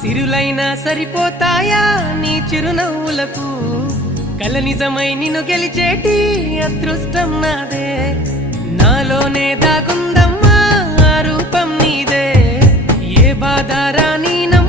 సిరులైనా సరిపోతాయా నీ చిరునవ్వులకు కల నిజమై నిన్ను గెలిచేటి అదృష్టం నాదే నాలోనే దాగుందమ్మా ఆ రూపం నీదే ఏ బాధ రాని